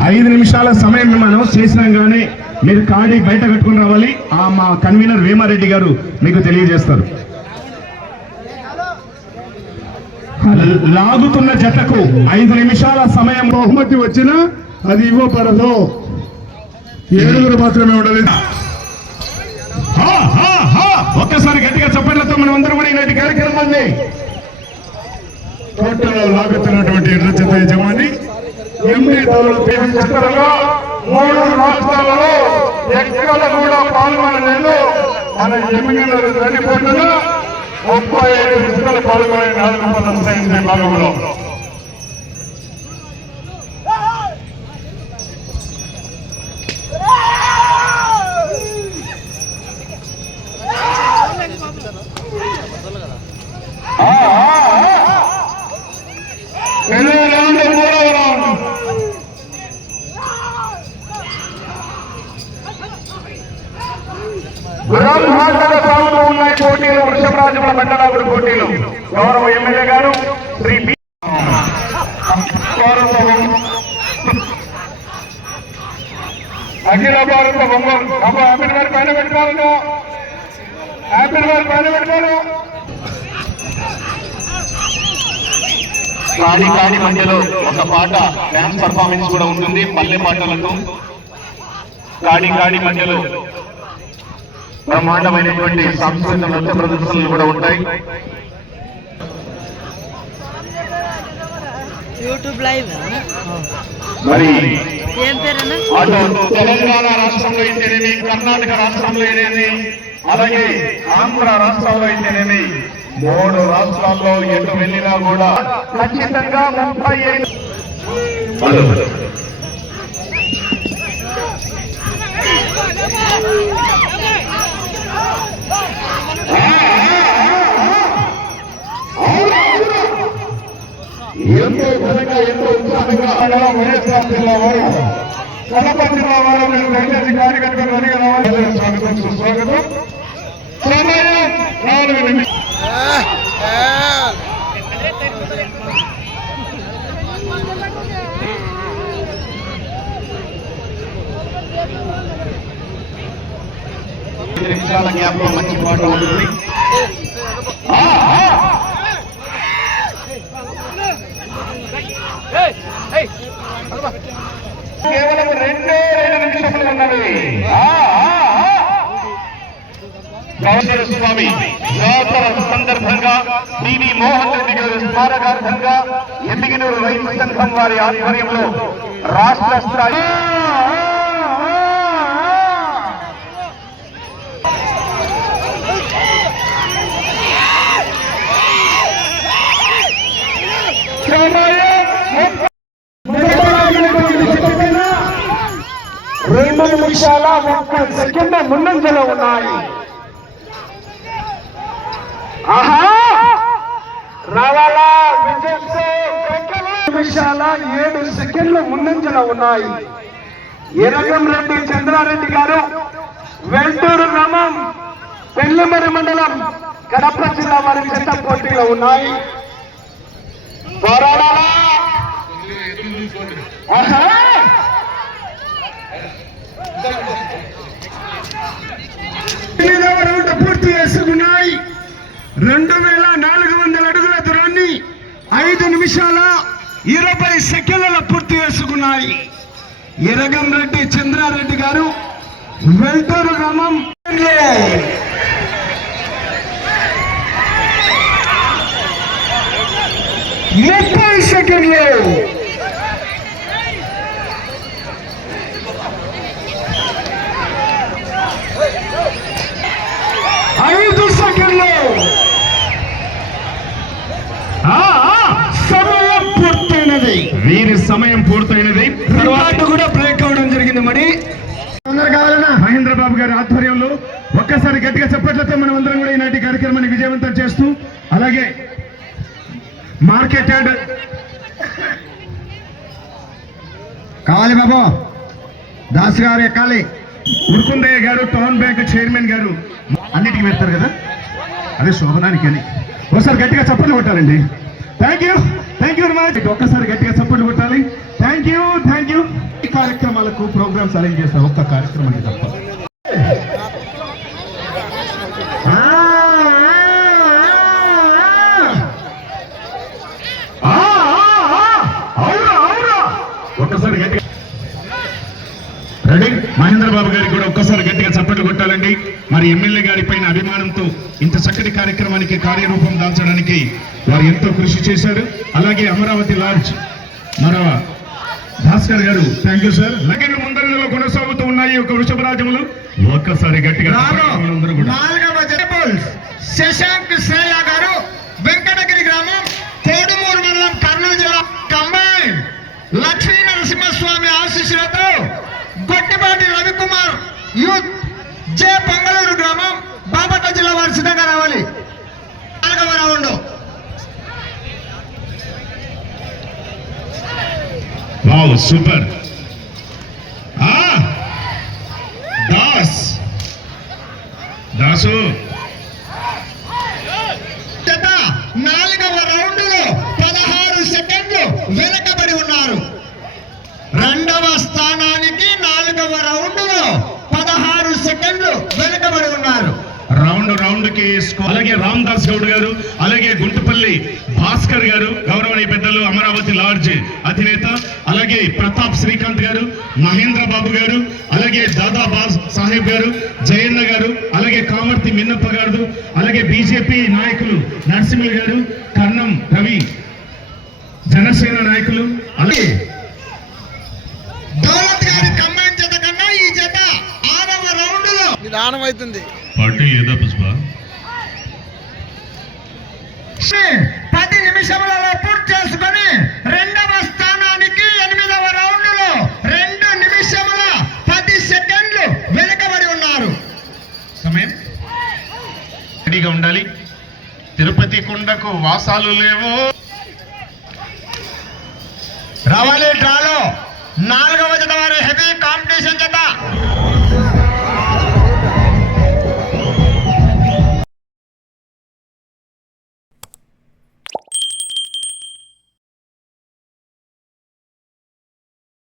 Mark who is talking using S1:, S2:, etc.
S1: ఐదు నిమిషాల సమయం మనం చేసినాం కానీ మీరు కాడి బయట కట్టుకుని రావాలి. ఆ మా కన్వీనర్ వేమారెడ్డి గారు మీకు తెలియజేస్తారు. లాగుతున్న జతకు ఐదు నిమిషాల సమయం
S2: బహుమతి వచ్చినా అది ఇవ్వబడదు. ఏడుగురు మాత్రమే ఉండాలి.
S1: హా, హా, హా. ఒక్కసారి గట్టిగా చప్పట్లతో మనం అందరం కూడా ఈనాటి కార్యక్రమాన్ని
S2: తోటలో లాగుతున్నటువంటి ఎడ్ల చేత యజమాని ఎండి తోలు
S3: చిత్రంగా మూడు రాష్ట్రాలలో ఎక్కడ కూడా పాల్గొనలేదు. మన ఎమ్మెల్యేలు చనిపోతున్న ముప్పై ఐదు చిత్రాలు పాల్గొనే నాలుగు వందల సైన్స్ విభాగంలో ఎనిమిది గౌరవ ఎమ్మెల్యే గారు శ్రీ బి భారత ఒంగోలు. అఖిల భారత ఒంగోలు అబ్బా ఆపిల్ గారు పైన పెట్టుకోవాలి ఆపిల్ గారు పైన పెట్టుకోవాలి
S4: కాని కాని మధ్యలో ఒక పాట డ్యాన్స్ పర్ఫార్మెన్స్ కూడా ఉంటుంది పల్లె పాటలతో. కాని కాని మధ్యలో బ్రహ్మాండమైనటువంటి సాంస్కృతిక నృత్య ప్రదర్శనలు కూడా ఉంటాయి.
S5: యూట్యూబ్ లైవ్
S4: మరి
S5: ఏం పేరన్నా?
S4: అటు తెలంగాణ రాష్ట్రంలో అయితేనేమి కర్ణాటక రాష్ట్రంలో అయితేనేమి అలాగే ఆంధ్ర రాష్ట్రంలో అయితేనేమి మూడు రాష్ట్రాల్లో ఎటు వెళ్ళినా కూడా
S3: ఖచ్చితంగా ముప్పై ఐదు
S4: ఉత్సాహంగా
S3: వైఎస్ఆర్ జిల్లా వారు కడప జిల్లా వారు మీరు దయచేసి కార్యకర్తలు అడిగి రావాలి స్వాగతం సుస్వాగతం సమయం నాలుగు నిమిషాలు
S4: ఐదు నిమిషాల గ్యాప్లో మంచి పాట ఉంటుంది
S3: కేవలం రెండే రెండు నిమిషములు ఉన్నది. ఆ,
S4: స్వామి జాతర సందర్భంగా పివి మోహన్ రెడ్డి గారి స్మారకార్థంగా ఎమ్మిగినూరు రైతు సంఘం వారి ఆధ్వర్యంలో రాష్ట్ర స్థాయి
S3: రెండు నిమిషాల ముప్పై సెకండ్ ముందంజలో ఉన్నాయి. ఆహా! రావాలా? నిమిషాల ఏడు సెకండ్లు ముందంజలో ఉన్నాయి. ఎరగం రెడ్డి చంద్రారెడ్డి గారు వెల్టూరు గ్రామం పెళ్ళిమరి మండలం కడప జిల్లా వారి చెత్త పోటీలో ఉన్నాయి. పోరాడాలా ఆహా
S2: ఎనిమిదవ రౌండ్ పూర్తి చేసుకున్నాయి రెండు వేల నాలుగు వందల అడుగుల దూరాన్ని ఐదు నిమిషాల ఇరవై సెకండ్ల పూర్తి చేసుకున్నాయి ఎరగం రెడ్డి చంద్రారెడ్డి గారు వెల్టూరు గ్రామం. ముప్పై సెకండ్లు ఐదు సెకండ్లు
S1: ఆ, ఆ.
S2: సమయం పూర్తయినది
S1: వీరి సమయం పూర్తయినది.
S2: రికార్డు కూడా బ్రేక్ అవడం జరిగింది మరి.
S1: మహేంద్ర బాబు గారి ఆధ్వర్యంలో ఒక్కసారి గట్టిగా చెప్పట్లతో మనం అందరం కూడా ఈనాటి కార్యక్రమాన్ని విజయవంతం చేస్తూ అలాగే మార్కెటెడ్.
S2: కావాలి బాబు. దాస్ గారు ఎక్కాలి.
S1: ఉరుకుందయ్య గారు టౌన్ బ్యాంక్ చైర్మన్ గారు. అన్నిటికీ పెడతారు కదా? అదే శోభనానికి అని ఒకసారి గట్టిగా చప్పట్లు కొట్టాలండి. Thank you thank you very much ఒక్కసారి గట్టిగా సపోర్ట్ కొట్టాలి. థ్యాంక్ యూ థ్యాంక్ యూ ఈ కార్యక్రమాలకు ప్రోగ్రామ్స్ అరేంజ్ చేస్తారు ఒక్క కార్యక్రమానికి తప్ప. ఒక్కసారి గట్టిగా. రెడీ మహేంద్ర బాబు గారికి కూడా ఒక్కసారి గట్టి కొట్టాలండి మరి ఎమ్మెల్యే గారి పైన అభిమానంతో ఇంత చక్కటి కార్యక్రమానికి కార్యరూపం దాల్చడానికి వారు ఎంతో కృషి చేశారు. అలాగే అమరావతి లాడ్జ్ మరో Bhaskar garu thank you sir. Lagan ముందరలో కొనసాగుతూ ఉన్నాయి ఒక వృషభరాజములు. ఒక్కసారి గట్టిగా
S6: శశాంక్ శ్రేయ గారు వెంకటగిరి వారి సిద్ధంగా రావాలి. నాలుగవ round.
S1: Wow super. Das. Dasu.
S6: జత నాలుగవ రౌండ్లో పదహారు సెకండ్లు వెనకబడి ఉన్నారు రెండవ స్థానానికి నాలుగవ రౌండ్లో పదహారు సెకండ్లు వెనకబడి ఉన్నారు
S1: రౌండ్ రౌండ్కి స్కో- అలాగే రామ్ దాస్ గౌడ్ గారు అలాగే గుంటుపల్లి భాస్కర్ గారు గౌరవనీయ పెద్దలు అమరావతి లాడ్జ్ అధినేత అలాగే ప్రతాప్ శ్రీకాంత్ గారు మహేంద్ర బాబు గారు అలాగే దాదా బాస్ సాహెబ్ గారు జయన్న గారు అలాగే కామర్తి మిన్నప్ప గారు అలాగే బీజేపీ నాయకులు నరసింహ గారు కర్ణం రవి జనసేన నాయకులు అలాగే
S6: దౌలత్ గారి కంబైన్ జత కన్నా ఈ జత ఆరవ రౌండ్లో.
S5: నిదానం అవుతుంది
S1: పార్టీ లేదా పుష్ప?
S6: పది నిమిషములలో పూర్తి చేసుకొని రెండవ స్థానానికి ఎనిమిదవ రౌండ్లో రెండు నిమిషముల పది సెకండ్లు వెనుకబడి ఉన్నారు.
S1: సమయం. రెడీగా ఉండాలి. తిరుపతి కొండకు వాసాలు లేవు.
S6: రవాలి డ్రాలో నాలుగవ